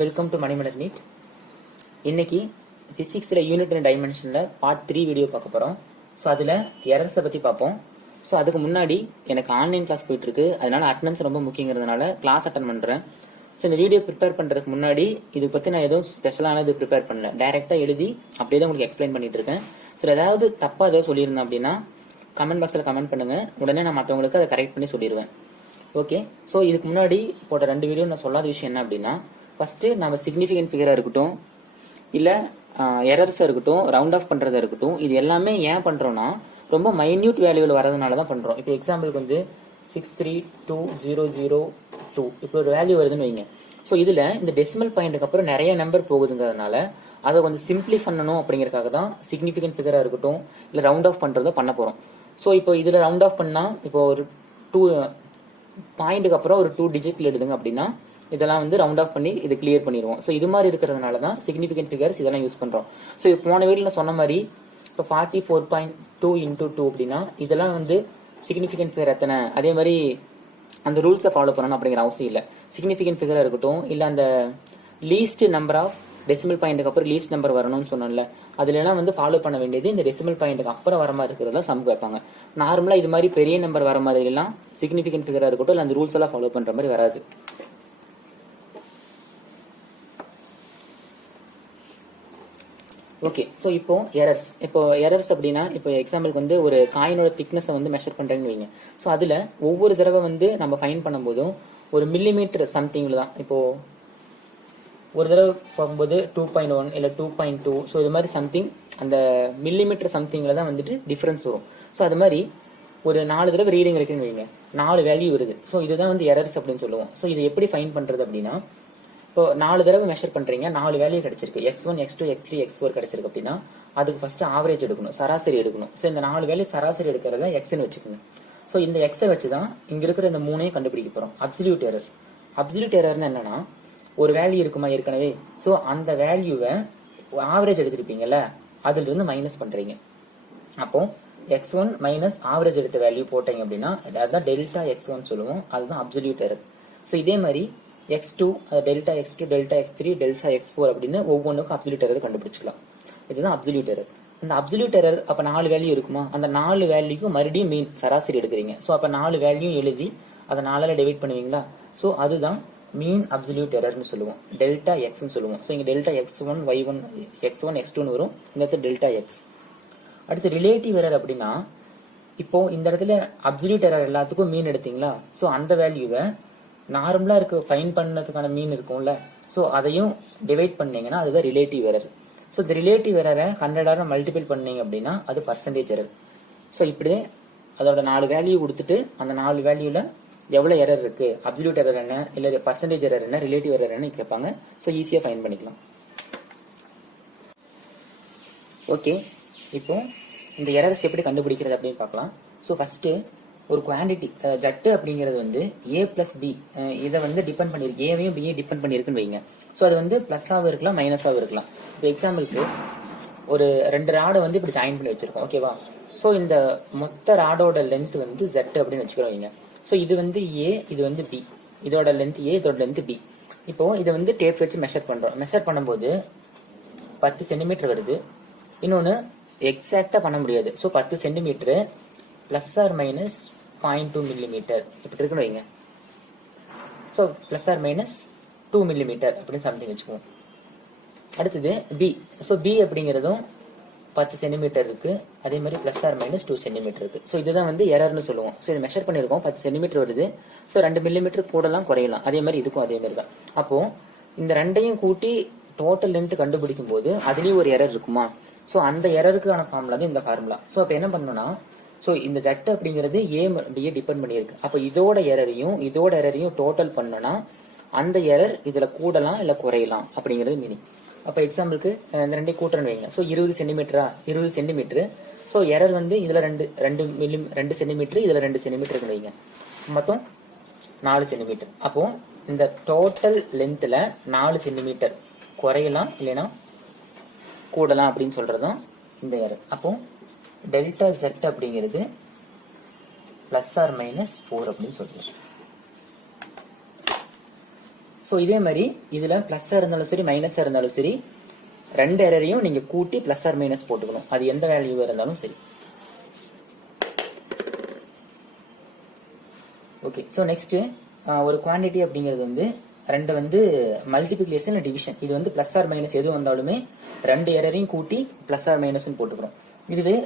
Welcome to Manimalar NEET. இன்னைக்கு பிசிக்ஸ்ல unit and டைமென்ஷன்ல பார்ட் 3 வீடியோ பார்க்க போறோம். ஸோ அதுல எரர்ஸை பத்தி பார்ப்போம். ஸோ அதுக்கு முன்னாடி எனக்கு ஆன்லைன் கிளாஸ் போயிட்டு இருக்கு, அதனால அட்டெண்டன்ஸ் ரொம்ப முக்கியங்கிறதுனால கிளாஸ் அட்டன் பண்றேன். ஸோ இந்த வீடியோ ப்ரிப்பேர் பண்றதுக்கு முன்னாடி இது பத்தி நான் எதுவும் ஸ்பெஷலானது ப்ரிப்பேர் பண்ணல, டைரக்டா எழுதி அப்படியே தான் உங்களுக்கு எக்ஸ்பிளைன் பண்ணிட்டு இருக்கேன். ஸோ ஏதாவது தப்பா ஏதாவது சொல்லியிருந்தேன் அப்படின்னா கமெண்ட் பாக்ஸ்ல கமெண்ட் பண்ணுங்க, உடனே நான் மற்றவங்களுக்கு அதை கரெக்ட் பண்ணி சொல்லிடுவேன். ஓகே. ஸோ இதுக்கு முன்னாடி போட்ட 2 வீடியோ நான் சொல்லாத விஷயம் என்ன அப்படின்னா, ஃபர்ஸ்ட் நம்ம சிக்னிஃபிகன்ட் ஃபிகரா இருக்கட்டும், இல்ல எரர்ஸா இருக்கட்டும், ரவுண்ட் ஆஃப் பண்றதா இருக்கட்டும், இது எல்லாமே ஏன் பண்றோம்னா ரொம்ப மைன்யூட் வேல்யூல வரதுனால தான் பண்றோம். இப்போ எக்ஸாம்பிளுக்கு வந்து 632002 இப்போ ஒரு வேல்யூ வருதுன்னு வைங்க. ஸோ இதுல இந்த டெசிமல் பாயிண்ட்டுக்கு அப்புறம் நிறைய நம்பர் போகுதுங்கிறதுனால அதை கொஞ்சம் சிம்பிளி பண்ணணும் அப்படிங்கறதுக்காக தான் சிக்னிஃபிகன்ட் ஃபிகரா இருக்கட்டும் இல்ல ரவுண்ட் ஆஃப் பண்றதை பண்ண போறோம். ஸோ இப்போ இதுல ரவுண்ட் ஆஃப் பண்ணா இப்போ ஒரு 2 பாயிண்ட்டுக்கு அப்புறம் ஒரு 2 டிஜிட்ல எழுதுங்க அப்படின்னா இதெல்லாம் வந்து ரவுண்ட் ஆஃப் பண்ணி இது கிளியர் பண்ணிடுவோம். ஸோ இது மாதிரி இருக்கிறதுனால தான் சிக்னிஃபிகன்ட் ஃபிகர்ஸ் இதெல்லாம் யூஸ் பண்றோம். ஸோ இது போன வீடியோல நான் சொன்ன மாதிரி இப்போ 44.2 into 2 அப்படின்னா இதெல்லாம் வந்து சிக்னிஃபிகன்ட் ஃபிகர் எத்தனை, அதே மாதிரி அந்த ரூல்ஸை ஃபாலோ பண்ணணும் அப்படிங்கிற அவசியம் இல்லை. சிக்னிஃபிகன்ட் ஃபிகரா இருக்கட்டும் இல்ல அந்த லீஸ்ட் நம்பர் ஆஃப் டெசிமல் பாயிண்ட்டுக்கு அப்புறம் லீஸ்ட் நம்பர் வரணும்னு சொன்னோம்ல, அதுல எல்லாம் வந்து ஃபாலோ பண்ண வேண்டியது இந்த டெசிமல் பாயிண்ட்டுக்கு அப்புறம் வர மாதிரி இருக்கிறதா சம் கேட்பாங்க. நார்மலா இது மாதிரி பெரிய நம்பர் வர மாதிரி எல்லாம் சிக்னிஃபிகன்ட் ஃபிகரா இருக்கட்டும் இல்ல அந்த ரூல்ஸ் எல்லாம் ஃபாலோ பண்ற மாதிரி வராது. ஓகே. ஸோ இப்போ எரர்ஸ் அப்படின்னா இப்போ எக்ஸாம்பிளுக்கு வந்து ஒரு காயினோட திக்னஸை வந்து மெஷர் பண்றேன்னு வைங்க. ஸோ அதுல ஒவ்வொரு தடவை வந்து நம்ம ஃபைன் பண்ணும்போதும் ஒரு மில்லிமீட்டர் சம்திங்ல தான், இப்போ ஒரு தடவை பார்க்கும்போது 2.1 இல்ல 2.2, ஸோ இது மாதிரி சம்திங் அந்த மில்லிமீட்டர் சம்திங்ல தான் வந்துட்டு டிஃபரன்ஸ் வரும். ஸோ அது மாதிரி ஒரு 4 தடவை ரீடிங் இருக்குன்னு வைங்க, 4 வேல்யூ வருது. ஸோ இதுதான் வந்து எரர்ஸ் அப்படின்னு சொல்லுவோம். ஸோ இதை எப்படி ஃபைன் பண்றது அப்படின்னா, இப்போ 4 தடவை மெஷர் பண்றீங்க, 4 வேல்யூ கிடைச்சிருக்கு, x1 x2 x3 x4 கிடைச்சிருக்கு அப்படின்னா அதுக்கு ஃபர்ஸ்ட் ஆவரேஜ் எடுக்கணும், சராசரி எடுக்கணும். ஸோ இந்த 4 வேல்யூ சராசரி எடுக்கிறத எக்ஸ்ன்னு வச்சுக்கோங்க. ஸோ இந்த எக்ஸை வச்சுதான் இங்க இருக்கிற இந்த 3ஐயும் கண்டுபிடிக்க போறோம். Absolute error. அப்சல்யூட் எரர்னு என்னன்னா ஒரு வேல்யூ இருக்குமா ஏற்கனவே, ஸோ அந்த வேல்யூவை ஆவரேஜ் எடுத்திருப்பீங்கல்ல அதுல இருந்து மைனஸ் பண்றீங்க. அப்போ x1 மைனஸ் ஆவரேஜ் எடுத்த வேல்யூ போட்டீங்க அப்படின்னா அதுதான் டெல்டா x1 சொல்லுவோம், அதுதான் அப்சல்யூட் எரர். ஸோ இதே மாதிரி x2 delta x2 delta x3 delta x4 அப்படின்னு ஒவ்வொன்றுக்கும் அப்சல்யூட் எரர் கண்டுபிடிச்சிக்கலாம். இதுதான் அப்சல்யூட் எரர். அந்த அப்சல்யூட் எரர் அப்ப 4 வேல்யூ இருக்குமா, அந்த 4 வேல்யூக்கும் மறுபடியும் மீன் சராசரி எடுக்கிறீங்க. ஸோ அப்ப 4 வேல்யூ எழுதி அதை 4ஆல டிவைட் பண்ணுவீங்களா, ஸோ அதுதான் மீன் அப்சல்யூட் எரர்னு சொல்லுவோம், டெல்டா எக்ஸ்னு சொல்லுவோம். ஸோ இங்க delta x1 y1 x1 x2 வரும், இந்த இடத்துல டெல்டா எக்ஸ். அடுத்து ரிலேட்டிவ் எரர் அப்படின்னா இப்போ இந்த இடத்துல அப்சல்யூட் எரர் எல்லாத்துக்கும் மீன் எடுத்தீங்களா, ஸோ அந்த வேல்யூவை நார்மலா இருக்கு ஃபைன் பண்ணதுக்கான மீன் இருக்கும்ல, ஸோ அதையும் டிவைட் பண்ணீங்கன்னா அதுதான் ரிலேட்டிவ் எரர். ஸோ இந்த ரிலேட்டிவ் எரரை 100ஆல மல்டிபிள் பண்ணீங்க அப்படின்னா அது பர்சன்டேஜ் எரர். ஸோ இப்படி அதோட 4 வேல்யூ கொடுத்துட்டு அந்த 4 வேல்யூல எவ்வளவு எரர் இருக்கு, அப்சல்யூட் எரர் என்ன இல்ல பர்சன்டேஜ் எரர் என்ன ரிலேட்டிவ் எரர் என்ன கேட்பாங்க. ஸோ ஈஸியா ஃபைன் பண்ணிக்கலாம். ஓகே. இப்போ இந்த எரர்ஸ் எப்படி கண்டுபிடிக்கிறது அப்படின்னு பார்க்கலாம். ஸோ ஃபர்ஸ்ட் ஒரு குவான்டிட்டி ஜட்டு அப்படிங்கிறது வந்து a பிளஸ் பி இதை வந்து டிபெண்ட் பண்ணிருக்கு, ஏவையும் பிஏ டிபெண்ட் பண்ணிருக்குன்னு வைங்க. ஸோ அது வந்து பிளஸ்ஸாகவும் இருக்கலாம் மைனஸாகவும் இருக்கலாம். இப்போ எக்ஸாம்பிளுக்கு ஒரு 2 ராடை வந்து இப்படி ஜாயின் பண்ணி வச்சிருக்கோம், ஓகேவா. ஸோ இந்த மொத்த ராடோட லென்த் வந்து z அப்படின்னு வச்சுக்கிறோம் வைங்க. ஸோ இது வந்து a, இது வந்து b, இதோட லென்த் a, இதோட லென்த் b. இப்போ இதை வந்து டேப் வச்சு மெஷர் பண்றோம். மெஷர் பண்ணும்போது 10 சென்டிமீட்டர் வருது. இன்னொன்னு எக்ஸாக்டா பண்ண முடியாது. So 10 centimetre plus or minus 0.2 millimetre இப்படி இருக்குன்னு வைங்க. So plus or minus 2 millimetre அப்படின்னு சம்திங் வச்சுக்குவோம். அடுத்தது பி. ஸோ பி அப்படிங்கிறதும் 10 சென்டிமீட்டர் இருக்கு, அதே மாதிரி பிளஸ் ஆர் மைனஸ் 2 சென்டிமீட்டர் இருக்கு. ஸோ இதுதான் வந்து எரர்னு சொல்லுவோம். ஸோ இது மெஷர் பண்ணிருக்கோம், 10 சென்டிமீட்டர் வருது. ஸோ 2 மில்லிமீட்டர் கூடலாம் குறையலாம், அதே மாதிரி இதுக்கும் அதே மாதிரி தான். அப்போ இந்த ரெண்டையும் கூட்டி டோட்டல் லென்த் கண்டுபிடிக்கும் போது அதுலயும் ஒரு எரர் இருக்குமா, ஸோ அந்த எரருக்கான ஃபார்முலா தான் இந்த ஃபார்முலா. ஸோ அப்ப என்ன பண்ணணும்னா, ஸோ இந்த ஜட்டு அப்படிங்கிறது ஏ பிஏ டிபெண்ட் பண்ணியிருக்கு. அப்ப இதோட எரரையும் டோட்டல் பண்ணனா அந்த எரர் இதுல கூடலாம் இல்ல குறையலாம் அப்படிங்கிறது மீனிங். அப்ப எக்ஸாம்பிளுக்கு இந்த ரெண்டையும் கூட்டுறன்னு வைங்க. So 20 சென்டிமீட்டரா, 20 centimetre. ஸோ எரர் வந்து இதுல 2 சென்டிமீட்டர், இதுல 2 சென்டிமீட்டர் வைங்க, மொத்தம் 4 சென்டிமீட்டர். அப்போ இந்த டோட்டல் லென்த்ல 4 சென்டிமீட்டர் குறையலாம் இல்லைன்னா கூடலாம் அப்படின்னு சொல்றதும் இந்த எரர். அப்போ டெல்டா Z அப்படிங்கிறது பிளஸ் ஆர் மைனஸ் 4 அப்படின்னு சொல்றோம். ஸோ இதே மாதிரி இதுல பிளஸ்ஸா இருந்தாலும் சரி மைனஸா இருந்தாலும் சரி ரெண்டு எரரையும் நீங்க கூட்டி பிளஸ் ஆர் மைனஸ் போட்டுக்கணும். அது எந்த வேல்யூவா இருந்தாலும் சரி. ஓகே. ஸோ நெக்ஸ்ட் ஒரு குவான்டிட்டி அப்படிங்கிறது வந்து ரெண்டு வந்து மல்டிபிளிகேஷன் டிவிஷன். இது வந்து பிளஸ் ஆர் மைனஸ் எது வந்தாலுமே ரெண்டு எரரையும் கூட்டி பிளஸ் ஆர் மைனஸ் போட்டுக்கிறோம். இதுவே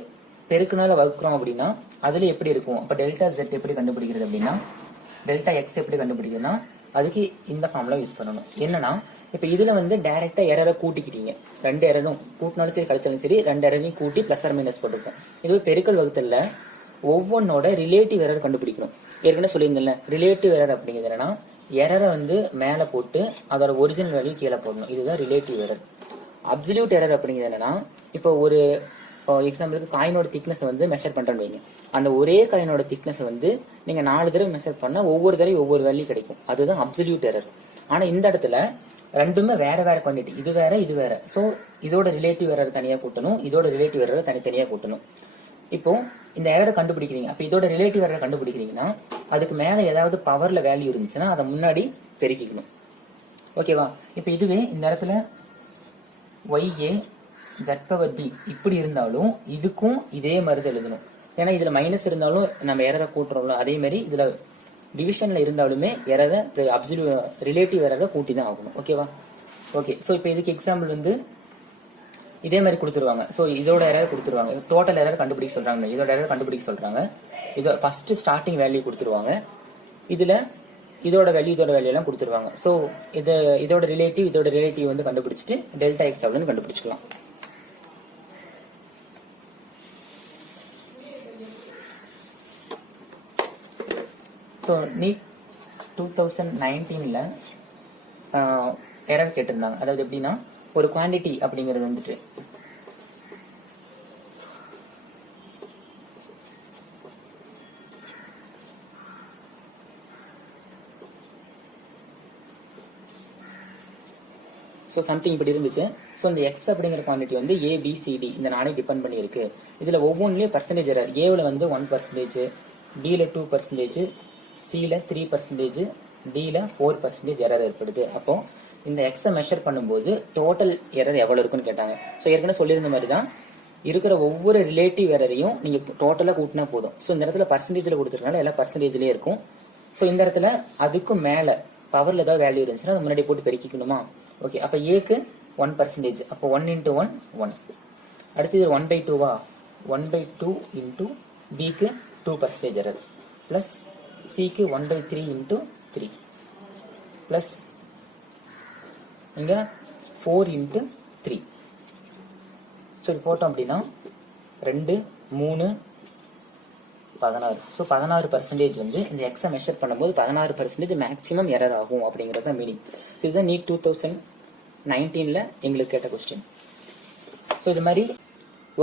பெருக்குனால வகுக்கிறோம் அப்படின்னா அதுல எப்படி இருக்கும்? அப்ப டெல்டா ஜெட் எப்படி கண்டுபிடிக்கிறது அப்படின்னா டெல்டா எக்ஸ் எப்படி கண்டுபிடிக்கிறதுனா அதுக்கு இந்த ஃபார்முலா யூஸ் பண்ணணும். என்னன்னா இப்ப இதுல வந்து டைரக்டா எரரை கூட்டிக்கிட்டீங்க. ரெண்டு எரரும் கூட்டினாலும் சரி கழிச்சாலும் சரி ரெண்டு எரரையும் கூட்டி பிளஸ் ஆர் மைனஸ் போட்டுருக்கோம். இதுவே பெருக்கல் வகுத்தல்ல ஒவ்வொன்னோட ரிலேட்டிவ் எரர் கண்டுபிடிக்கணும். ஏற்கனவே சொல்லியிருந்தேன்ல ரிலேட்டிவ் எரர் அப்படிங்கிறது என்னன்னா எரரை வந்து மேல போட்டு அதோட ஒரிஜினல் வேல்யூ கீழே போடணும். இதுதான் ரிலேட்டிவ் எரர். அப்சல்யூட் எரர் அப்படிங்கிறது என்னன்னா இப்போ ஒரு எக்ஸாம்பிளுக்கு காயினோட திக்னஸ் வந்து மெஷர் பண்றேன்னு வைங்க. அந்த ஒரே காயினோட திக்னஸ் வந்து நீங்க 4 தடவை மெஷர் பண்ணா ஒவ்வொரு தடவை ஒவ்வொரு வேல்யூ கிடைக்கும். அதுதான் அப்சல்யூட் எரர். ஆனா இந்த இடத்துல ரெண்டுமே வேற வேற குவான்டிட்டி, இது வேற இது வேற. சோ இதோட ரிலேட்டிவ் எரர் தனியா கூட்டணும், இதோட ரிலேட்டிவ் எரர் தனித்தனியா கூட்டணும். இப்போ இந்த எரரை கண்டுபிடிக்கிறீங்க. அப்ப இதோட ரிலேட்டிவ் எரர் கண்டுபிடிக்கிறீங்கன்னா அதுக்கு மேல ஏதாவது பவர்ல வேல்யூ இருந்துச்சுன்னா அதை முன்னாடி பெருக்கிக்கணும். ஓகேவா? இப்ப இதுவே இந்த இடத்துல YA Z/B இப்படி இருந்தாலும் இதுக்கும் இதே மாதிரி எழுதணும். ஏன்னா இதுல மைனஸ் இருந்தாலும் நம்ம எரரை கூட்டுறோம்ல, அதே மாதிரி இதுல டிவிஷன்ல இருந்தாலுமே எரரை ரிலேட்டிவ் எரரை கூட்டி தான் ஆகணும். ஓகேவா? ஓகே. சோ இப்போ இதுக்கு எக்ஸாம்பிள் வந்து இதே மாதிரி கொடுத்துருவாங்க. சோ இதோட எரர் கொடுத்துருவாங்க. டோட்டல் எரர் கண்டுபிடிக்க சொல்றாங்க. இதோட எரர் கண்டுபிடிக்க சொல்றாங்க. இதோ ஃபர்ஸ்ட் ஸ்டார்டிங் வேல்யூ கொடுத்துருவாங்க. இதுல இதோட வேல்யூ எல்லாம் கொடுத்துருவாங்க. சோ இதோட ரிலேட்டிவ் வந்து கண்டுபிடிச்சிட்டு டெல்டா எக்ஸ் அப்படின்னு கண்டுபிடிச்சிக்கலாம். ஸோ நீட் 2019ல எரர் கேட்டிருந்தாங்க. அதாவது எப்படின்னா ஒரு குவான்டிட்டி அப்படிங்கிறது வந்துட்டு சம்திங் இப்படி இருந்துச்சு. ஸோ இந்த எக்ஸ் அப்படிங்கிற குவான்டிட்டி வந்து ABCD இந்த நானே டிபெண்ட் பண்ணி இருக்கு. இதுல ஒவ்வொன்றிலயும் பர்சன்டேஜ் எரர். ஏவில் வந்து 1%, பில 2%, சில 3%, டில 4% எரர் ஏற்படுது. அப்போ இந்த எக்ஸை மெஷர் பண்ணும்போது டோட்டல் எரர் எவ்வளவு இருக்குன்னு கேட்டாங்க. ஸோ ஏற்கனவே சொல்லியிருந்த மாதிரி தான் இருக்கிற ஒவ்வொரு ரிலேட்டிவ் எரரையும் நீங்க டோட்டலா கூட்டினா போதும். ஸோ இந்த இடத்துல பர்சன்டேஜ்ல கொடுத்துருக்கனால எல்லாம் பர்சன்டேஜ்லயே இருக்கும். ஸோ இந்த இடத்துல அதுக்கும் மேல பவர்ல ஏதாவது வேல்யூ இருந்துச்சுன்னா அதை முன்னாடி போட்டு பெருக்கிக்கணுமா? ஓகே. அப்ப ஏக்கு 1%. அப்போ 1 × 1 1. அடுத்து 1/2வா? 1/2 இன்டூ பிக்கு 2% எரர் பிளஸ் சிக்கு 1/3 இன்டூ 3 பிளஸ் இங்க 4 × 3. ஸோ போட்டோம் அப்படின்னா 2 3 16. ஸோ 16% வந்து இந்த எக்ஸை மெஷர் பண்ணும்போது 16% மேக்ஸிமம் எரர் ஆகும் அப்படிங்கிறது தான் மீனிங். இதுதான் நீட் 2019ல எங்களுக்கு கேட்ட கொஸ்டின். ஸோ இது மாதிரி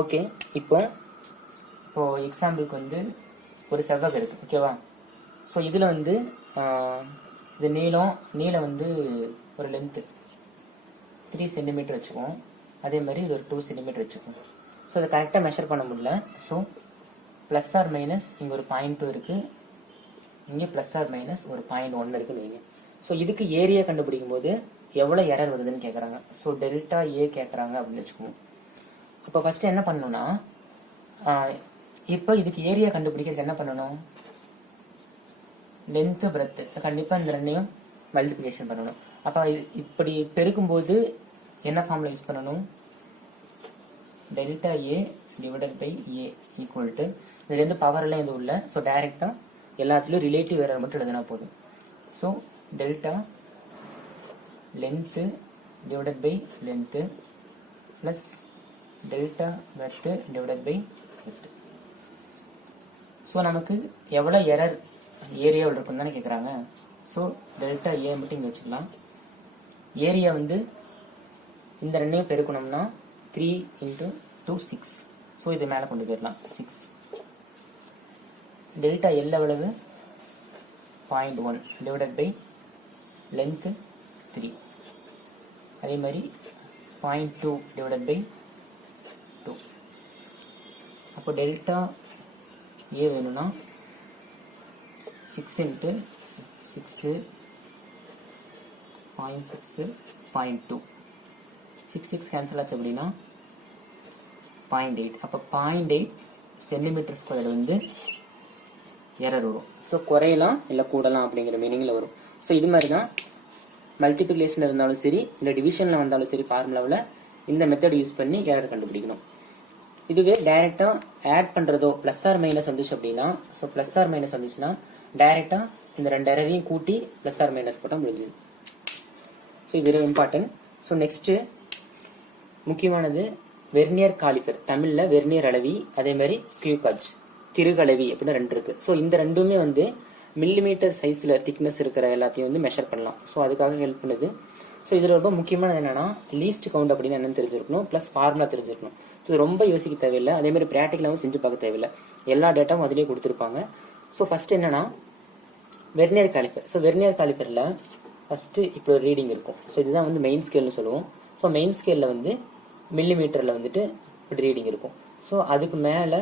ஓகே. இப்போ எக்ஸாம்பிளுக்கு வந்து ஒரு செவ்வகம் இருக்கு. ஓகேவா? ஸோ இதுல வந்து இது நீளம் வந்து ஒரு லென்த் 3 சென்டிமீட்டர் வச்சுக்குவோம். அதே மாதிரி இது ஒரு 2 சென்டிமீட்டர் வச்சுக்குவோம். ஸோ அதை கரெக்டாக மெஷர் பண்ண முடியல. ஸோ பிளஸ் ஆர் மைனஸ் இங்கே ஒரு 0.2 இருக்கு, இங்கே பிளஸ் ஆர் மைனஸ் ஒரு 0.1 இருக்குன்னு வைங்க. ஸோ இதுக்கு ஏரியா கண்டுபிடிக்கும் போது எவ்வளோ எரர் வருதுன்னு கேட்குறாங்க. ஸோ டெல்டா ஏ கேட்குறாங்க அப்படின்னு வச்சுக்குவோம். அப்போ ஃபர்ஸ்ட் என்ன பண்ணணும்னா இப்போ இதுக்கு ஏரியா கண்டுபிடிக்கிறதுக்கு என்ன பண்ணணும்? லென்த் பிரெத் கண்டிப்பாக இந்த ரெண்டையும் மல்டிபிகேஷன் பண்ணணும். அப்போ இப்படி பெருக்கும்போது என்ன ஃபார்முலா யூஸ் பண்ணணும்? Delta A divided by A equal to இதுலேருந்து பவர் எல்லாம் எதுவும் இல்லை. ஸோ டைரக்டா எல்லாத்துலேயும் ரிலேட்டிவ் எரர் மட்டும் எழுதினா போதும். So delta length divided by length plus delta breadth divided by breadth. So நமக்கு எவ்வளோ எரர் ஏரியாவில் இருக்குன்னு தானே கேட்குறாங்க. ஸோ டெல்டா ஏ மட்டும் இங்கே வச்சுக்கலாம். ஏரியா வந்து இந்த ரெண்டையும் பெருக்கணும்னா 3 × 2 6. ஸோ இது மேலே கொண்டு போயிடலாம் 6. டெல்டா எல் எவ்வளவு? 0.1 டிவைடட் பை லென்த் 3. அதே மாதிரி 0.2 டிவைடட் பை 2. அப்போ டெல்டா ஏ வேணும்னா 6 × 6 0.6 0.2 6 கேன்சல் ஆச்சு அப்படின்னா 0.8. அப்போ 0.8 சென்டிமீட்டர் ஸ்கொயர் வந்து எரர் வரும். ஸோ குறையலாம் இல்லை கூடலாம் அப்படிங்கிற மீனிங்கில் வரும். ஸோ இது மாதிரி தான் மல்டிபிளிகேஷன் இருந்தாலும் சரி இல்லை டிவிஷனில் வந்தாலும் சரி ஃபார்முலாவில் இந்த மெத்தட் யூஸ் பண்ணி எரர் கண்டுபிடிக்கணும். இதுவே டைரெக்டாக ஆட் பண்ணுறதோ ப்ளஸ் ஆர் மைனஸ் வந்துச்சு அப்படின்னா, ஸோ ப்ளஸ் ஆர் மைனஸ் வந்துச்சுன்னா டைரெக்டாக இந்த ரெண்டு எரரையும் கூட்டி ப்ளஸ் ஆர் மைனஸ் போட்டால் முடிஞ்சுது. ஸோ இது இம்பார்ட்டன்ட். ஸோ நெக்ஸ்ட்டு முக்கியமானது வெர்னியர் காலிபர், தமிழில் வெர்னியர் அளவி, அதே மாதிரி ஸ்கியூ காஜ் திருகளவி அப்படின்னு ரெண்டு இருக்கு. ஸோ இந்த ரெண்டுமே வந்து மில்லிமீட்டர் சைஸ்ல திக்னஸ் இருக்கிற எல்லாத்தையும் வந்து மெஷர் பண்ணலாம். ஸோ அதுக்காக ஹெல்ப் பண்ணுது. ஸோ இதில் ரொம்ப முக்கியமானது என்னன்னா லீஸ்ட் கவுண்ட் அப்படின்னு என்னன்னு தெரிஞ்சிருக்கணும், ப்ளஸ் ஃபார்முலா தெரிஞ்சிருக்கணும். ஸோ ரொம்ப யோசிக்க தேவையில்லை, அதே மாதிரி ப்ராக்டிகலாகவும் செஞ்சு பார்க்க தேவையில்லை, எல்லா டேட்டாவும் அதிலேயே கொடுத்துருப்பாங்க. ஸோ ஃபர்ஸ்ட் என்னன்னா வெர்னியர் காலிபர். ஸோ வெர்னியர் காலிபரில் ஃபர்ஸ்ட் இப்போ ஒரு ரீடிங் இருக்கும். ஸோ இதுதான் வந்து மெயின் ஸ்கேல்னு சொல்லுவோம். ஸோ மெயின் ஸ்கேலில் வந்து மில்லிமீட்டரில் வந்துட்டு இப்படி ரீடிங் இருக்கும். ஸோ அதுக்கு மேலே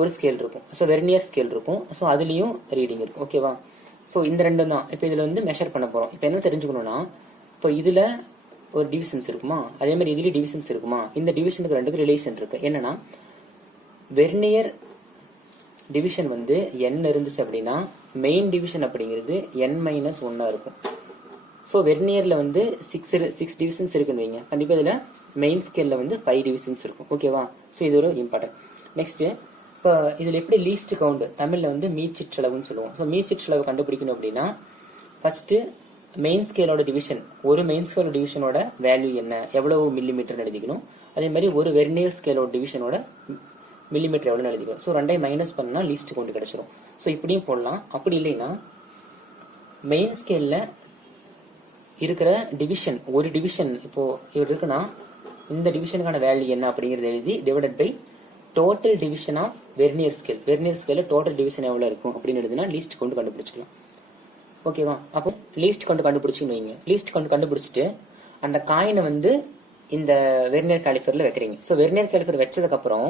ஒரு ஸ்கேல் இருக்கும், ஸோ வெர்னியர் ஸ்கேல் இருக்கும். ஸோ அதுலேயும் ரீடிங் இருக்கும். ஓகேவா? ஸோ இந்த ரெண்டும் தான் இப்போ இதில் வந்து மெஷர் பண்ண போகிறோம். இப்போ என்ன தெரிஞ்சுக்கணும்னா, இப்போ இதில் ஒரு டிவிஷன்ஸ் இருக்குமா, அதே மாதிரி இதுலேயும் டிவிஷன்ஸ் இருக்குமா. இந்த டிவிஷனுக்கு ரெண்டுக்கு ரிலேஷன் இருக்கு. என்னன்னா வெர்னியர் டிவிஷன் வந்து n இருந்துச்சு அப்படின்னா மெயின் டிவிஷன் அப்படிங்கிறது n-1 இருக்கும். ஸோ வெர்னியர்ல வந்து சிக்ஸ் டிவிஷன்ஸ் இருக்குன்னு வைங்க, கண்டிப்பாக இதில் மெயின் ஸ்கேலில் வந்து 5 டிவிஷன்ஸ் இருக்கும். ஓகேவா? ஸோ இது ஒரு இம்பார்ட்டன்ட். நெக்ஸ்ட் இப்போ இதில் எப்படி லீஸ்ட் கவுண்ட், தமிழில் வந்து மீச்சிற்றளவுன்னு சொல்லுவோம். ஸோ மீச்சிற்றளவு கண்டுபிடிக்கணும் அப்படின்னா ஃபர்ஸ்ட் மெயின் ஸ்கேலோட டிவிஷன், ஒரு மெயின் ஸ்கேலோட டிவிஷனோட வேல்யூ என்ன, எவ்வளவு மில்லிமீட்டர் எழுதிக்கணும். அதே மாதிரி ஒரு வெர்னியர் ஸ்கேலோட டிவிஷனோட மில்லிமீட்டர் எவ்வளோ எழுதிக்கணும். ஸோ ரெண்டையும் மைனஸ் பண்ணா லீஸ்ட் கவுண்ட் கிடைச்சிடும். ஸோ இப்படியும் போடலாம். அப்படி இல்லைன்னா மெயின் ஸ்கேல்ல இருக்கிற டிவிஷன், ஒரு டிவிஷன் இப்போ இவர் இருக்குன்னா இந்த டிவிஷனுக்கான வேல்யூ என்ன அப்படிங்கறது எழுதி divided by total division of vernier scale, vernier ஸ்கேல்ல டோட்டல் டிவிஷன் எவ்வளவு இருக்கும் அப்படின்னு எழுதுனா லீஸ்ட் கவுண்ட் கண்டுபிடிச்சிக்கலாம். ஓகேவா? அப்போ லீஸ்ட் கவுண்ட் கண்டுபிடிச்சுன்னு வைங்க. லீஸ்ட் கவுண்ட் கண்டுபிடிச்சிட்டு அந்த காயினை வந்து இந்த வெர்னியர் காலிபர்ல வைக்கிறீங்க. ஸோ வெர்னியர் காலிபர் வச்சதுக்கு அப்புறம்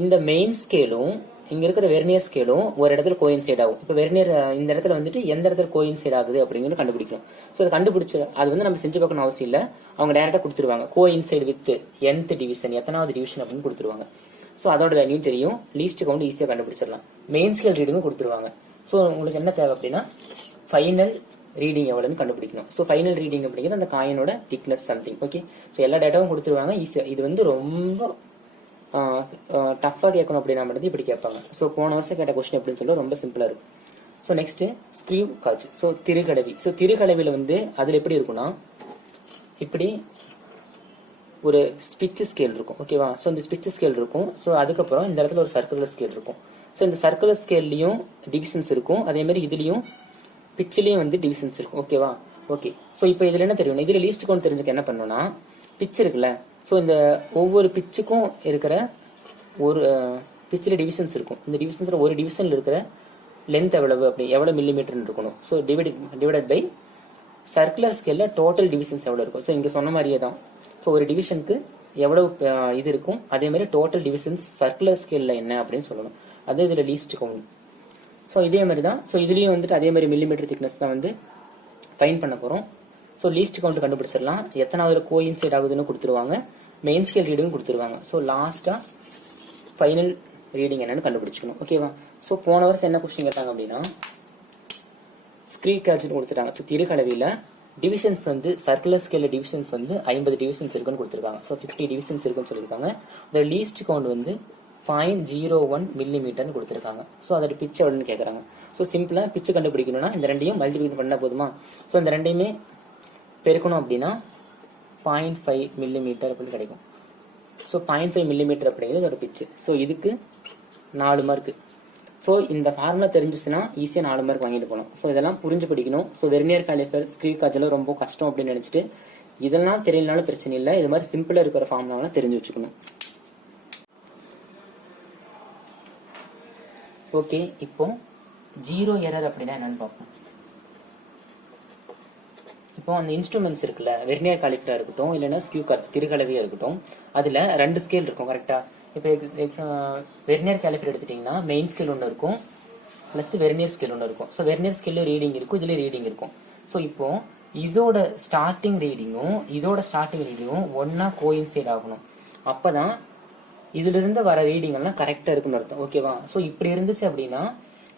இந்த மெயின் ஸ்கேலும் இங்க இருக்கிற வெர்னியர் ஸ்கேலும் ஒரு இடத்துல கோயின்சைட் ஆகும். இப்போ வெர்னியர் இந்த இடத்துல வந்துட்டு எந்த இடத்துல கோயின்சைட் ஆகுது அப்படிங்கிறது கண்டுபிடிக்கணும். ஸோ அதை கண்டுபிடிச்சு அது வந்து நம்ம செஞ்சு பார்க்கணும் அவசியம் இல்லை, அவங்க டைரக்டா கொடுத்துருவாங்க. கோயின்சைட் வித் nth டிவிஷன், எத்தனாவது டிவிஷன் அப்படின்னு கொடுத்துருவாங்க. ஸோ அதோட வேல்யூ தெரியும், லீஸ்ட் கவுண்ட் ஈஸியாக கண்டுபிடிச்சிடலாம். மெயின் ஸ்கேல் ரீடிங்கும் கொடுத்துருவாங்க. ஸோ உங்களுக்கு என்ன தேவை அப்படின்னா ஃபைனல் ரீடிங் எவ்வளவுன்னு கண்டுபிடிக்கணும். ஸோ ஃபைனல் ரீடிங் அப்படிங்கிறது அந்த காயினோட திக்னஸ் சம்திங். ஓகே, ஸோ எல்லா டேட்டாவும் கொடுத்துருவாங்க ஈஸியா. இது வந்து ரொம்ப டஃபா கேட்கணும் அப்படின்னா மட்டும் இப்படி கேட்பாங்க. ஸோ போன வருஷம் கேட்ட கொஸ்டின் எப்படின்னு சொல்லி ரொம்ப சிம்பிளா இருக்கும். So next screw gauge, so திருகடவி. ஸோ திருகடவில வந்து அதுல எப்படி இருக்கும்னா இப்படி ஒரு ஸ்பிட்ச் ஸ்கேல் இருக்கும். ஓகேவா? ஸோ இந்த ஸ்பிட்ச் ஸ்கேல் இருக்கும். ஸோ அதுக்கப்புறம் இந்த இடத்துல ஒரு சர்க்குலர் ஸ்கேல் இருக்கும். ஸோ இந்த சர்க்குலர் ஸ்கேல்லையும் டிவிஷன்ஸ் இருக்கும், அதே மாதிரி இதுலயும் பிச்சிலையும் வந்து டிவிஷன்ஸ் இருக்கும். ஓகேவா? ஓகே, ஸோ இப்போ இதுல என்ன தெரியும், இதுல லீஸ்ட் கவுண்ட் தெரிஞ்சுக்க என்ன பண்ணணும்னா பிச் இருக்குல்ல, ஸோ இந்த ஒவ்வொரு பிச்சுக்கும் இருக்கிற ஒரு பிச்சில் டிவிஷன்ஸ் இருக்கும். இந்த டிவிஷன்ஸ்ல ஒரு டிவிஷன்ல இருக்கிற லென்த் எவ்வளவு, அப்படி எவ்வளவு மில்லிமீட்டர் இருக்கணும். ஸோ டிவைடட் பை சர்க்குலர் ஸ்கேல்ல டோட்டல் டிவிஷன்ஸ் எவ்வளவு இருக்கும். ஸோ இங்க சொன்ன மாதிரியே தான். ஸோ ஒரு டிவிஷனுக்கு எவ்வளவு இது இருக்கும், அதே மாதிரி டோட்டல் டிவிஷன்ஸ் சர்க்குலர் ஸ்கேல்ல என்ன அப்படின்னு சொல்லணும். அது இதுல லீஸ்ட் கவுண்ட். ஸோ இதே மாதிரி தான். ஸோ இதுலயும் வந்துட்டு அதே மாதிரி மில்லிமீட்டர் திக்னஸ் தான் வந்து ஃபைன் பண்ண போறோம். ஸோ லீஸ்ட் கவுண்ட் கண்டுபிடிச்சிடலாம். எத்தனாவது கோயின்சைட் ஆகுதுன்னு கொடுத்துருவாங்க, மெயின் ஸ்கேல் ரீடிங் கொடுத்துருவாங்க. ஸோ லாஸ்டா ஃபைனல் ரீடிங் என்னன்னு கண்டுபிடிச்சிக்கணும். ஓகேவா? ஸோ போன வருஷம் என்ன கொஸ்டின் கேட்டாங்க அப்படின்னா ஸ்க்ரீவ் காஜ்னு கொடுத்துட்டாங்க. ஸோ திருக்கலவியில டிவிஷன்ஸ் வந்து சர்க்குலர் ஸ்கேல்ல டிவிஷன்ஸ் வந்து 50 டிவிஷன்ஸ் இருக்குன்னு கொடுத்துருக்காங்க. ஸோ 50 டிவிஷன்ஸ் இருக்குன்னு சொல்லியிருக்காங்க. இந்த லீஸ்ட் கவுண்ட் வந்து 0.01 மில்லிமீட்டர்னு கொடுத்துருக்காங்க. ஸோ அதோட பிச் எவ்வளோன்னு கேட்குறாங்க. ஸோ சிம்பிளா பிச்சு கண்டுபிடிக்கணும்னா இந்த ரெண்டையும் மல்டிபிள் பண்ணா போதுமா. ஸோ இந்த ரெண்டையுமே பெருக்கணும் அப்படின்னா 0.5 மில்லிமீட்டர் அப்படின்னு கிடைக்கும். ஸோ 0.5 மில்லிமீட்டர் அப்படிங்கிறது ஒரு பிச்சு. ஸோ இதுக்கு 4 மார்க். ஸோ இந்த ஃபார்முலா தெரிஞ்சிச்சுன்னா ஈஸியாக 4 மார்க் வாங்கிட்டு போகணும். ஸோ இதெல்லாம் புரிஞ்சு படிக்கணும். ஸோ வெர்னியர் காலிபர், ஸ்க்ரீவ் காஜ்ல ரொம்ப கஷ்டம் அப்படின்னு நினைச்சிட்டு இதெல்லாம் தெரியலனாலும் பிரச்சனை இல்லை, இது மாதிரி சிம்பிளா இருக்கிற ஃபார்முலாவெல்லாம் தெரிஞ்சு வச்சுக்கணும். ஓகே, இப்போ ஜீரோ எரர் அப்படின்னா என்னன்னு பார்ப்போம். இப்போ அந்த இன்ஸ்ட்ருமெண்ட்ஸ் இருக்குல்ல, வெர்னியர் காலிபரா இருக்கட்டும் இல்லைன்னா ஸ்க்ரீவ் காஜ் திருகலவியா இருக்கட்டும், அதுல 2 ஸ்கேல் இருக்கும். கரெக்டா? இப்போ வெர்னியர் காலிபர் எடுத்துட்டீங்கன்னா மெயின் ஸ்கேல் ஒன்று இருக்கும், பிளஸ் வெர்னியர் ஸ்கேல் ஒன்று இருக்கும். ஸோ வெர்னியர் ஸ்கேல்ல ரீடிங் இருக்கும், இதுல ரீடிங் இருக்கும். ஸோ இப்போ இதோட ஸ்டார்டிங் ரீடிங்கும் ஒன்னா கோயின்சைட் ஆகணும். அப்பதான் இதுல இருந்து வர ரீடிங் எல்லாம் கரெக்டா இருக்குன்னு அர்த்தம். ஓகேவா? சோ இப்படி இருந்துச்சு அப்படின்னா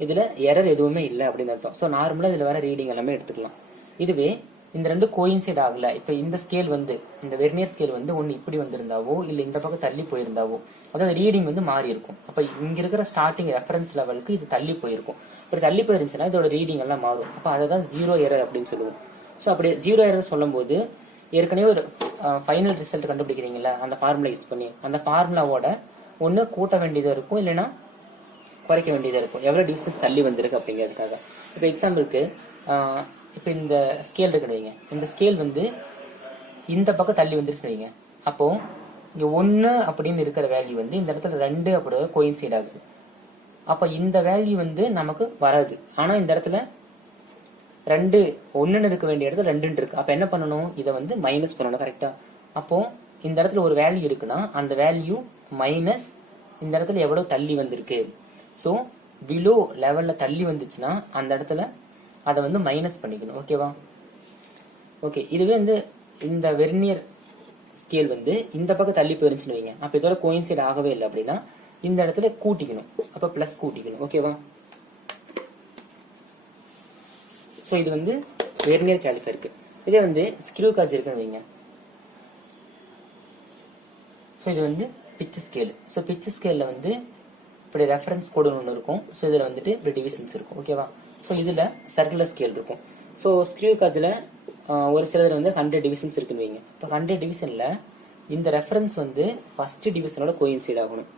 இதுல எரர் எதுவுமே இல்லை அப்படின்னு அர்த்தம். சோ நார்மலா இதுல வர ரீடிங் எல்லாமே எடுத்துக்கலாம். இதுவே இந்த ரெண்டு கோயின்சைட் ஆகல, இப்ப இந்த ஸ்கேல் வந்து இந்த வெர்னியர் ஸ்கேல் வந்து ஒன்னு இப்படி வந்திருந்தாவோ இல்ல இந்த பக்கம் தள்ளி போயிருந்தாவோ, அதாவது ரீடிங் வந்து மாறி இருக்கும். அப்ப இங்க இருக்கிற ஸ்டார்டிங் ரெஃபரன்ஸ் லெவலுக்கு இது தள்ளி போயிருக்கும். இப்படி தள்ளி போயிருந்துச்சுன்னா இதோட ரீடிங் எல்லாம் மாறும். அப்ப அதான் ஜீரோ எரர் அப்படின்னு சொல்லுவோம். சோ அப்படி ஜீரோ எரர் சொல்லும் போது ஏற்கனவே ஒரு ஃபைனல் ரிசல்ட் கண்டுபிடிக்கிறீங்களா அந்த ஃபார்முலா யூஸ் பண்ணி, அந்த ஃபார்முலாவோட ஒண்ணு கூட்ட வேண்டியதா இருக்கும், இல்லைன்னா குறைக்க வேண்டியதா இருக்கும், எவ்வளவு டிவிஷன்ஸ் தள்ளி வந்திருக்கு அப்படிங்கிறதுக்காக. இப்ப எக்ஸாம்பிளுக்கு இப்ப இந்த ஸ்கேல் இருக்கு வைங்க, இந்த ஸ்கேல் வந்து இந்த பக்கம் தள்ளி வந்துருச்சு வைங்க. அப்போ இங்க 1 அப்படின்னு இருக்கிற வேல்யூ வந்து இந்த இடத்துல 2 அப்படி கோயின்சைட் ஆகுது. அப்ப இந்த வேல்யூ வந்து நமக்கு வராது. ஆனா இந்த இடத்துல 2 1 இருக்க வேண்டிய இடத்துல 2 இருக்கு. அப்ப என்ன பண்ணணும், இதை வந்து மைனஸ் பண்ணணும். கரெக்டா? அப்போ இந்த இடத்துல ஒரு வேல்யூ இருக்குன்னா அந்த வேல்யூ மைனஸ் இந்த இடத்துல எவ்வளவு தள்ளி வந்திருக்கு. சோ பிலோ லெவல்ல தள்ளி வந்துச்சுன்னா அந்த இடத்துல அதை வந்து மைனஸ் பண்ணிக்கணும். ஓகேவா? ஓகே. இதுவே வந்து இந்த வெர்னியர் ஸ்கேல் வந்து இந்த பக்கம் தள்ளி போயிருந்துச்சுன்னு வைங்க. அப்ப இதோட கோயின்சைட் ஆகவே இல்லை அப்படின்னா இந்த இடத்துல கூட்டிக்கணும். அப்ப பிளஸ் கூட்டிக்கணும். ஓகேவா? சோ இது வந்து வெர்னியர் காலிபர் இருக்கு. இதே வந்து ஸ்க்ரூ காஜ் இருக்குன்னு வைங்க. சோ இது வந்து பிட்ச் ஸ்கேல். சோ பிட்ச் ஸ்கேல்ல வந்து இப்படி ரெஃபரன்ஸ் கோடு ஒன்று இருக்கும். சோ இதுல வந்துட்டு இப்படி டிவிஷன்ஸ் இருக்கும். ஓகேவா? சோ இதுல சர்க்குலர் ஸ்கேல் இருக்கும். சோ ஸ்க்ரூ காஜ்ல ஒரு சிலர் வந்து 100 டிவிஷன்ஸ் இருக்குன்னு வைங்க. இப்போ 100 டிவிஷன்ல இந்த ரெஃபரன்ஸ் வந்து ஃபர்ஸ்ட் டிவிஷனோட கோயின்சைட் ஆகணும்.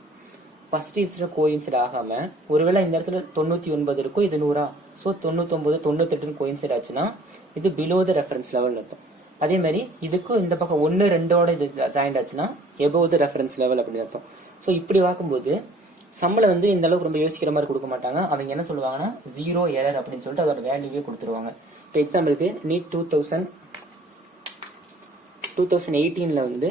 ஃபர்ஸ்ட் டிவிஷனோட கோயின்சைட் ஆகாம ஒருவேளை இந்த இடத்துல 99 இருக்கும், இது 100, சோ 99 98 கோயின்சைட் ஆச்சுன்னா இது பிலோ த ரெஃபரன்ஸ் லெவல் அர்த்தம். அதே மாதிரி இதுக்கும் இந்த பக்கம் 1 2 இது ஜாயிண்ட் ஆச்சுன்னா எபோவ் த ரெஃபரன்ஸ் லெவல் அப்படின்னு அர்த்தம். சோ இப்படி பார்க்கும்போது சம்பள வந்து இந்த அளவுக்கு ரொம்ப யோசிக்கிற மாதிரி கொடுக்க மாட்டாங்க. அவங்க என்ன சொல்லுவாங்கன்னா ஜீரோ எரர் அப்படின்னு சொல்லிட்டு அதோட வேல்யூவே கொடுத்துருவாங்க. இப்போ எக்ஸாம்பிளுக்கு நீட் 2018ல வந்து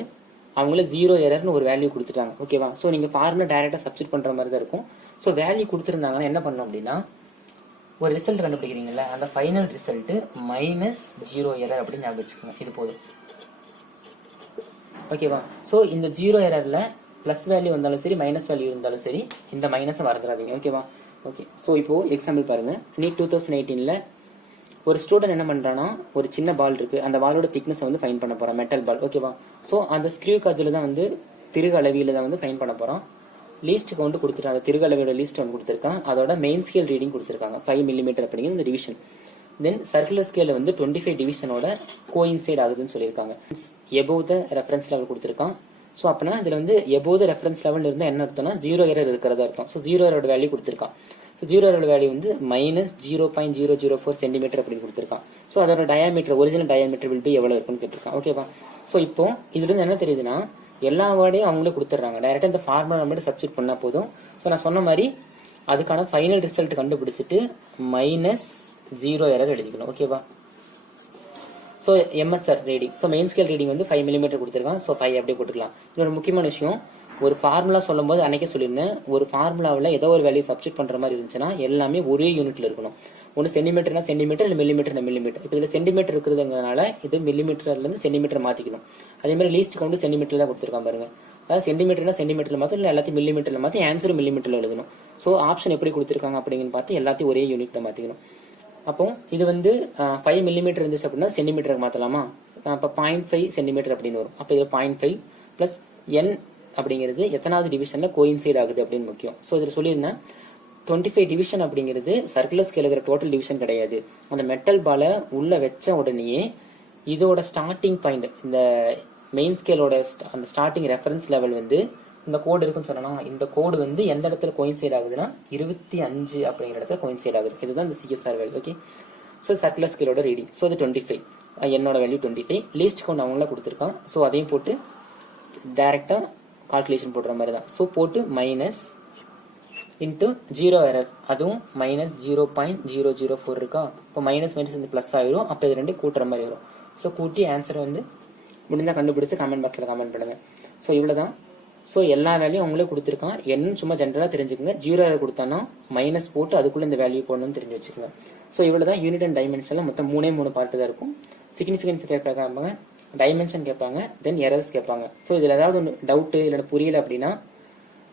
அவங்கள ஜீரோ எரர்னு ஒரு வேல்யூ கொடுத்துட்டாங்க. ஓகேவா? சோ நீங்க ஃபார்முலா டைரக்டா சப்ஸ்டிட் பண்ற மாதிரி தான் இருக்கும். சோ வேல்யூ கொடுத்துருந்தாங்கன்னா என்ன பண்ணணும் அப்படின்னா ஒரு ரிசல்ட் கண்டுபிடிக்கிறீங்கல்ல, அந்த final result minus zero error அப்படின்னு ஞாபகம் வச்சுக்கோங்க. இது போதும். ஓகேவா? சோ இந்த ஜீரோ எரர்ல பிளஸ் வேல்யூ வந்தாலும் சரி மைனஸ் வேல்யூ இருந்தாலும் சரி இந்த மைனஸ் மறந்துடாதீங்க. ஓகேவா? ஓகே. சோ இப்போ எக்ஸாம்பிள் பாருங்க. நீட் 2018ல ஒரு ஸ்டூடெண்ட் என்ன பண்றானா, ஒரு சின்ன பால் இருக்கு, அந்த பாலோட திக்னஸ் வந்து ஃபைன் பண்ண போறான், மெட்டல் பால். ஓகேவா? சோ அந்த ஸ்க்ரூ காஜ்ல தான் வந்து திருகு அளவியில தான் வந்து ஃபைன் பண்ண போறான். லீஸ்ட் கவுண்ட் கொடுத்துருக்காங்க, அந்த திருகு அளவியோட லீஸ்ட் கவுண்ட் கொடுத்துருக்காங்க. அதோட மெயின் ஸ்கேல் ரீடிங் கொடுத்துருக்காங்க 5 மில்லிமீட்டர் அப்படிங்கிற இந்த டிவிஷன். தென் சர்க்குலர் ஸ்கேல வந்து 25 டிவிஷனோட கோயின்சைட் ஆகுதுன்னு சொல்லியிருக்காங்க. எபோவ் த ரெஃபரன்ஸ் லெவல் கொடுத்துருக்கான். சோ அப்பனா இதுல வந்து எபோவ் த ரெஃபரன்ஸ் லெவல் இருந்தா என்ன அர்த்தம்னா ஜீரோ எரர் இருக்கிறதா அர்த்தம். சோ ஜீரோ எரரோட வேல்யூ கொடுத்துருக்கான். ஸோ ஜீரோ எரரோட வேல்யூ வந்து மைனஸ் 0.004 சென்டிமீட்டர் அப்படின்னு கொடுத்துருக்கான். ஸோ அதோட diameter, original diameter will be எவ்வளவு இருக்குன்னு கேட்டிருக்கான். ஓகேவா? ஸோ இப்போ இதுல இருந்து என்ன தெரியுதுன்னா எல்லா வேர்டையும் அவங்களே கொடுத்துட்றாங்க. டைரக்டா இந்த ஃபார்முலா மட்டும் சப்ஸ்டிட் பண்ணா போதும். ஸோ நான் சொன்ன மாதிரி அதுக்கான ஃபைனல் ரிசல்ட் கண்டுபிடிச்சிட்டு மைனஸ் ஜீரோ எரர் எழுதிக்கணும். ஓகேவா? So MSR reading, so main scale reading வந்து 5 மில்லிமீட்டர் கொடுத்துருக்கான். ஸோ 5 அப்படியே போட்டுக்கலாம். இன்னொரு முக்கியமான விஷயம், ஒரு ஃபார்முலா சொல்லும் போது அன்னைக்கே சொல்லியிருந்தேன், ஒரு ஃபார்முலாவில் ஏதோ ஒரு வேல்யூ சப்ஸ்டிட் பண்ற மாதிரி இருந்துச்சுன்னா எல்லாமே ஒரே யூனிட்ல இருக்கணும். ஒன்று சென்டிமீட்டர்னா சென்டிமீட்டர், இல்லை மில்லிமீட்டர் மில்லிமீட்டர். இப்போ இதுல சென்டிமீட்டர் இருக்கிறதுனால இது மில்லிமீட்டர்ல இருந்து சென்டிமீட்டர் மாத்திக்கணும். அதே மாதிரி லீஸ்ட் கவுண்ட் சென்டிமீட்டர் தான் கொடுத்துருக்கான் பாருங்க. அதாவது சென்டிமீட்டர்னா சென்டிமீட்டர்ல மாத்தி, இல்லை எல்லாத்தையும் மில்லிமீட்டர்ல மாத்தி, ஆன்சர் மில்லிமீட்டர்ல எழுதணும். ஸோ ஆப்ஷன் எப்படி கொடுத்துருக்காங்க அப்படிங்கன்னு பார்த்து எல்லாத்தையும் ஒரே யூனிட்ல மாத்திக்கணும். அப்போ இது வந்து 5 மில்லிமீட்டர் இருந்துச்சு அப்படின்னா சென்டிமீட்டருக்கு மாத்தலாமா? அப்ப 0.5 சென்டிமீட்டர் அப்படின்னு வரும். அப்ப இது 0.5 பிளஸ் என் அப்படிங்கிறது எத்தனாவது டிவிஷன்ல கோயின்சைட் ஆகுது அப்படின்னு முக்கியம். சோ இதுல சொல்லியிருந்தேன் 25 டிவிஷன் அப்படிங்கிறது சர்க்குலர் ஸ்கேல் இருக்கிற டோட்டல் டிவிஷன் கிடையாது. அந்த மெட்டல் பால உள்ள வச்ச உடனேயே இதோட ஸ்டார்டிங் பாயிண்ட், இந்த மெயின் ஸ்கேலோட அந்த ஸ்டார்டிங் ரெஃபரன்ஸ் லெவல் வந்து இந்த கோடு இருக்குன்னு சொன்னா, இந்த கோடு வந்து எந்த இடத்துல கோயின்சைட் ஆகுதுன்னா 25 அப்படிங்கிற இடத்துல கோயின்சைட் ஆகுது. இதுதான் இந்த CSR value. Okay. So circular ஸ்கேலோட ரீடிங். சோ அது 25, என்னோட வேல்யூ 25, லீஸ்ட் கவுண்ட் அவங்கள கொடுத்துருக்கான். சோ அதையும் போட்டு டைரக்டா கால்குலேஷன் போடுற மாதிரி தான். சோ போட்டு மைனஸ் இன்டு ஜீரோ எரர், அதுவும் மைனஸ் 0.004 இருக்கா. இப்போ மைனஸ் மைனஸ் வந்து பிளஸ் ஆயிரும். அப்ப இது ரெண்டு கூட்டுற மாதிரி வரும். சோ கூட்டி ஆன்சர் வந்து முடிஞ்சா கண்டுபிடிச்சு கமெண்ட் பாக்ஸ்ல கமெண்ட் பண்ணுங்க. சோ இவ்வளவுதான். சோ எல்லா வேல்யூம் அவங்களே கொடுத்துருக்கான். என்ன சும்மா ஜென்ரலா தெரிஞ்சுக்கோங்க. ஜீரோ எரர் கொடுத்தானா மைனஸ் போட்டு அதுக்குள்ள இந்த வேல்யூ போடணும்னு தெரிஞ்சு வச்சுக்கோங்க. சோ இவ்வளவுதான் யூனிட் அண்ட் டைமென்ஷன்ல மொத்தம் 3 பார்ட் தான் இருக்கும். சிக்னிஃபிகன்ட் கேட்பாங்க, டைமென்ஷன் கேட்பாங்க, தென் எரர்ஸ் கேட்பாங்க. ஸோ இதில் ஏதாவது ஒன்று டவுட்டு இல்லை புரியல அப்படின்னா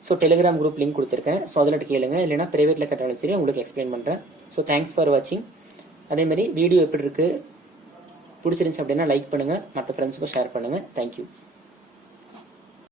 ஸோ டெலிகிராம் குரூப் லிங்க் கொடுத்துருக்கேன். ஸோ அதில் கேளுங்க, இல்லைனா பிரைவேட்டில் கேட்டாலும் சரி உங்களுக்கு எக்ஸ்பிளைன் பண்ணுறேன். ஸோ தேங்க்ஸ் ஃபார் வாட்சிங். அதேமாதிரி வீடியோ எப்படி இருக்கு பிடிச்சிருந்துச்சு அப்படின்னா லைக் பண்ணுங்கள், மற்ற ஃப்ரெண்ட்ஸுக்கும் ஷேர் பண்ணுங்கள். தேங்க்யூ.